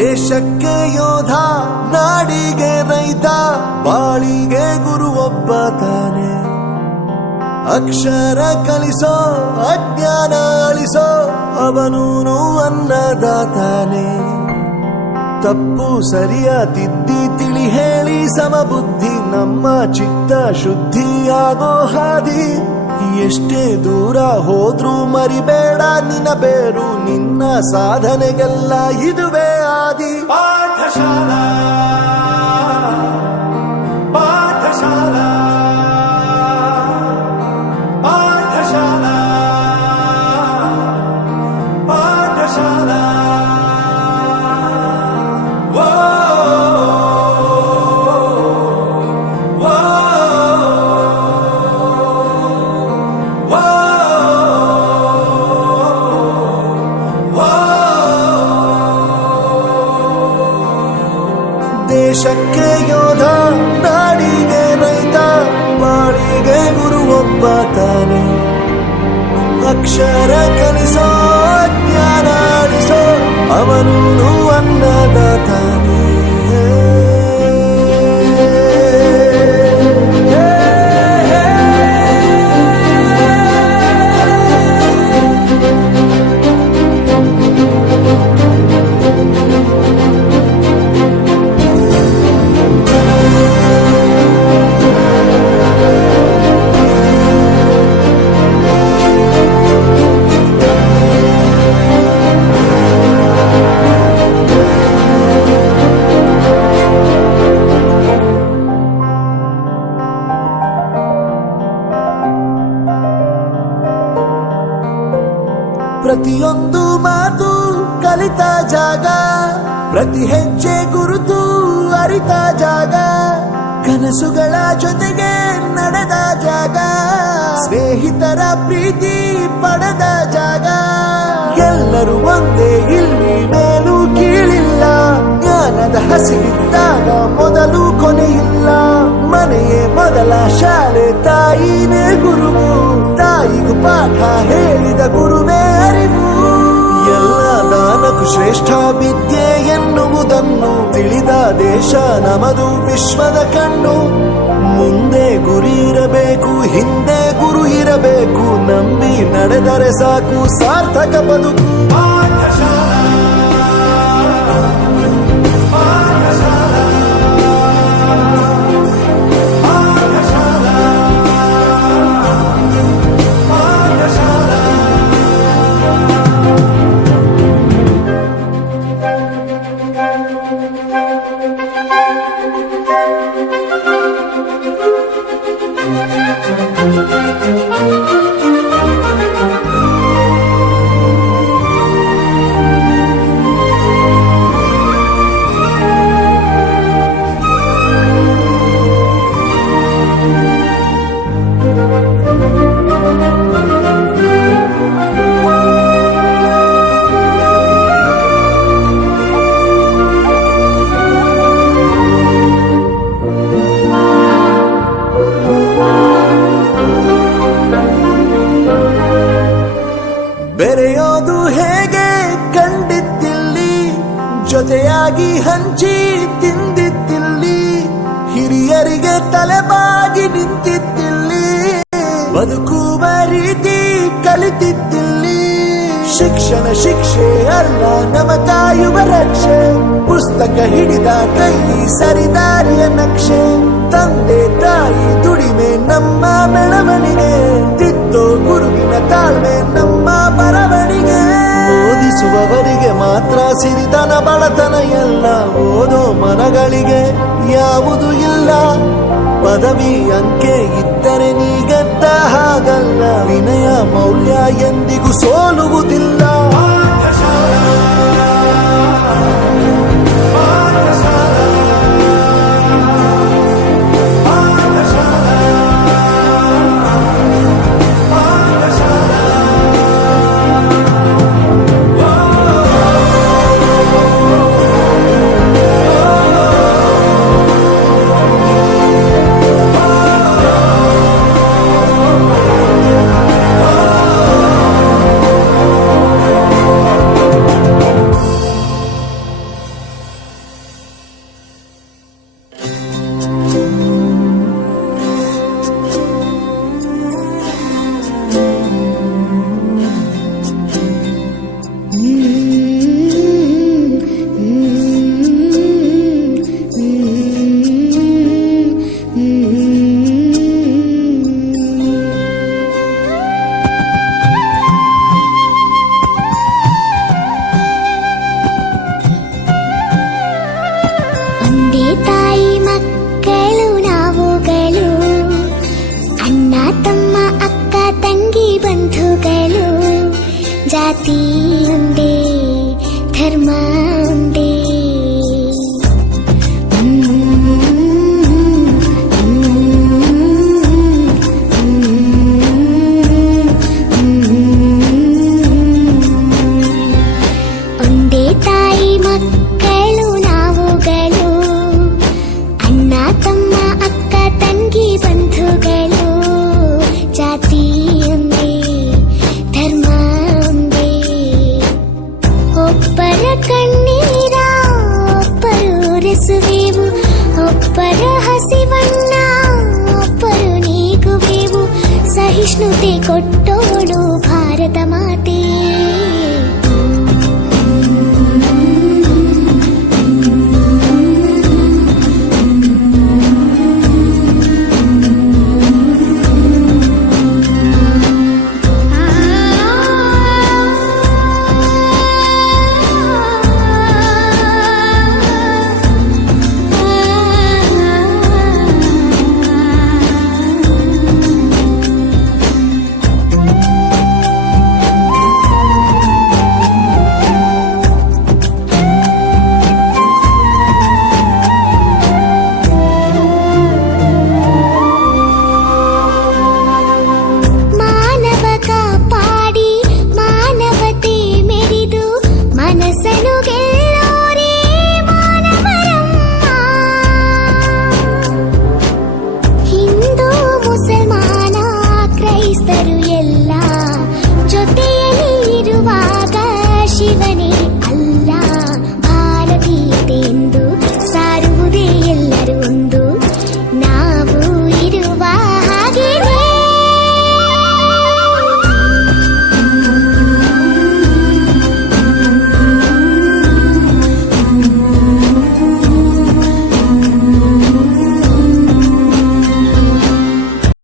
ದೇಶಕ್ಕೆ ಯೋಧ, ನಾಡಿಗೆ ರೈತ, ಬಾಳಿಗೆ ಗುರು ಒಬ್ಬ ತಾನೆ. ಅಕ್ಷರ ಕಲಿಸೋ, ಅಜ್ಞಾನ ಅಳಿಸೋ, ಅವನೂನು ಅನ್ನದಾತಾನೆ. ತಪ್ಪು ಸರಿಯ ತಿದ್ದಿ ತಿಳಿ ಹೇಳಿ ಸಮಬುದ್ಧಿ, ನಮ್ಮ ಚಿತ್ತ ಶುದ್ಧಿಯಾಗೋ ಹಾದಿ. ಎಷ್ಟೇ ದೂರ ಹೋದ್ರೂ ಮರಿಬೇಡ ನಿನ್ನ ಬೇರು, ನಿನ್ನ ಸಾಧನೆಗೆಲ್ಲ ಇದುವೇ ಆದಿ. ಪಾಠಶಾಲಾ ಪಾಠಶಾಲಾ ಪಾಠಶಾಲಾ ಪಾಠಶಾಲಾ. ದೇಶಕ್ಕೆ ಯೋಧ, ನಾಡಿಗೆ ರೈತ, ಬಾಳಿಗೆ ಗುರು ಒಬ್ಬ ತಾನೆ. ಅಕ್ಷರ ಕಲಿಸೋ, ಜ್ಞಾನ ಅಳಿಸೋ, ಅವನೂನು ಅನ್ನದಾತಾನೆ. ಪ್ರತಿಯೊಂದು ಮಾತು ಕಲಿತ ಜಾಗ, ಪ್ರತಿ ಹೆಜ್ಜೆ ಗುರುತು ಅರಿತ ಜಾಗ, ಕನಸುಗಳ ಜೊತೆಗೆ ನಡೆದ ಜಾಗ, ಸ್ನೇಹಿತರ ಪ್ರೀತಿ ಪಡೆದ ಜಾಗ. ಎಲ್ಲರೂ ಒಂದೇ, ಇಲ್ಲಿ ಮೇಲೂ ಕೀಳಿಲ್ಲ, ಜ್ಞಾನದ ಹಸಿವಿದ್ದಾಗ ಮೊದಲು ಕೊನೆಯಿಲ್ಲ. ಮನೆಯೇ ಮೊದಲ ಶಾಲೆ, ತಾಯಿನೇ ಗುರುವು, ತಾಯಿಗೂ ಪಾಠ ಹೇಳಿದ ಗುರುವೇ ಅರಿವು. ಎಲ್ಲ ದಾನಕ್ಕೂ ಶ್ರೇಷ್ಠ ವಿದ್ಯೆ ಎನ್ನುವುದನ್ನು ತಿಳಿದ ದೇಶ ನಮದು, ವಿಶ್ವದ ಕಣ್ಣು. ಮುಂದೆ ಗುರಿ ಇರಬೇಕು, ಹಿಂದೆ ಗುರು ಇರಬೇಕು, ನಂಬಿ ನಡೆದರೆ ಸಾಕು ಸಾರ್ಥಕ ಬದುಕು. ಬೆರೆಯೋದು ಹೇಗೆ ಕಂಡಿದ್ದಿಲ್ಲಿ, ಜೊತೆಯಾಗಿ ಹಂಚಿ ತಿಂದಿದ್ದಿಲ್ಲಿ, ಹಿರಿಯರಿಗೆ ತಲೆಬಾಗಿ ನಿಂತಿದ್ದಿಲ್ಲಿ, ಬದುಕುವ ರೀತಿ ಕಲಿತಿದ್ದಿಲ್ಲಿ. ಶಿಕ್ಷಣ ಶಿಕ್ಷೆ ಅಲ್ಲ, ನಮ ಕಾಯುವ ರಕ್ಷೆ, ಪುಸ್ತಕ ಹಿಡಿದ ಕೈ ಸರಿದಾರಿಯ ನಕ್ಷೆ. ತಂದೆ ತಾಯಿ ದುಡಿಮೆ ನಮ್ಮ ಬೆಳವಣಿಗೆ, ತಿದ್ದೋ ಗುರುವಿನ ತಾಳ್ಮೆ ನಮ್ಮ ಬರವಣಿಗೆ. ಓದಿಸುವವರಿಗೆ ಮಾತ್ರ ಸಿರಿತನ ಬಡತನ ಎಲ್ಲ, ಓದೋ ಮನಗಳಿಗೆ ಯಾವುದು ಇಲ್ಲ. ಪದವಿ ಅಂಕೆ ಇದ್ದರೆ ನೀ ಗೆದ್ದ ಹಾಗಲ್ಲ, ವಿನಯ ಮೌಲ್ಯ ಎಂದಿಗೂ ಸೋಲುವುದಿಲ್ಲ. ಜಾತಿ ಒಂದೇ ಧರ್ಮ ಒಂದೇ. ಒಂದೇ ತಾಯಿ ಮಕ್ಕಳು ನಾವುಗಳು, ಅಣ್ಣ ತಮ್ಮ ಅಕ್ಕ ತಂಗಿ ಬಂಧುಗಳು. ಜಾತಿ ಒಂದೇ ಧರ್ಮ ಒಂದೇ. ಒಬ್ಬರ ಕಣ್ಣೀರ ಒಬ್ಬರು ಒರೆಸುವೆವು, ಒಬ್ಬರ ಹಸಿವಣ್ಣ ಒಬ್ಬರು ನೀಗುವೆವು. ಸಹಿಷ್ಣುತೆ ಕೊಟ್ಟು